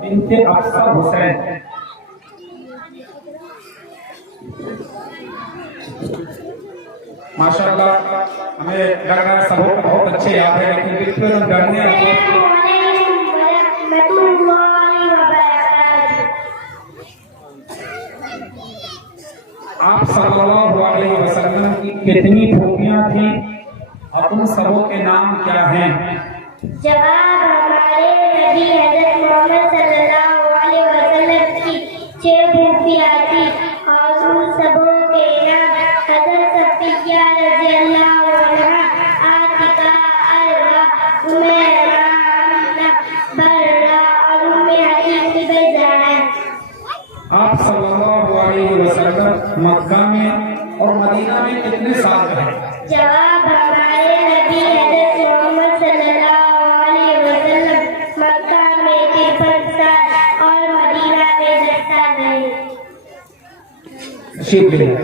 بنت افسر حسین. ماشاءاللہ ہمیں لگ رہا ہے سبق بہت اچھے یاد ہے، لیکن بالکل ہم جاننے ہیں آپ صلی اللہ علیہ وسلم کی کتنی پھوپھیاں تھیں اور ان سبوں کے نام کیا ہیں؟ جواب: ہمارے نبی حضرت محمد صلی اللہ علیہ وسلم کی 6 پھوپھیاں تھیں اور ان سبوں کے نام حضرت صفیہ رضی اللہ عنہا، عاتکہ، اروا، امیرہ، آمنہ، برہ اور ام حکیم کی بہن ہیں. آپ صلی اللہ علیہ وسلم مکہ میں اور مدینہ میں کتنے سال رہے؟ جواب: ہمارے نبی حضرت محمد صلی اللہ علیہ وسلم مکہ میں 53 سال اور مدینہ میں 10 سال رہے. شکریہ.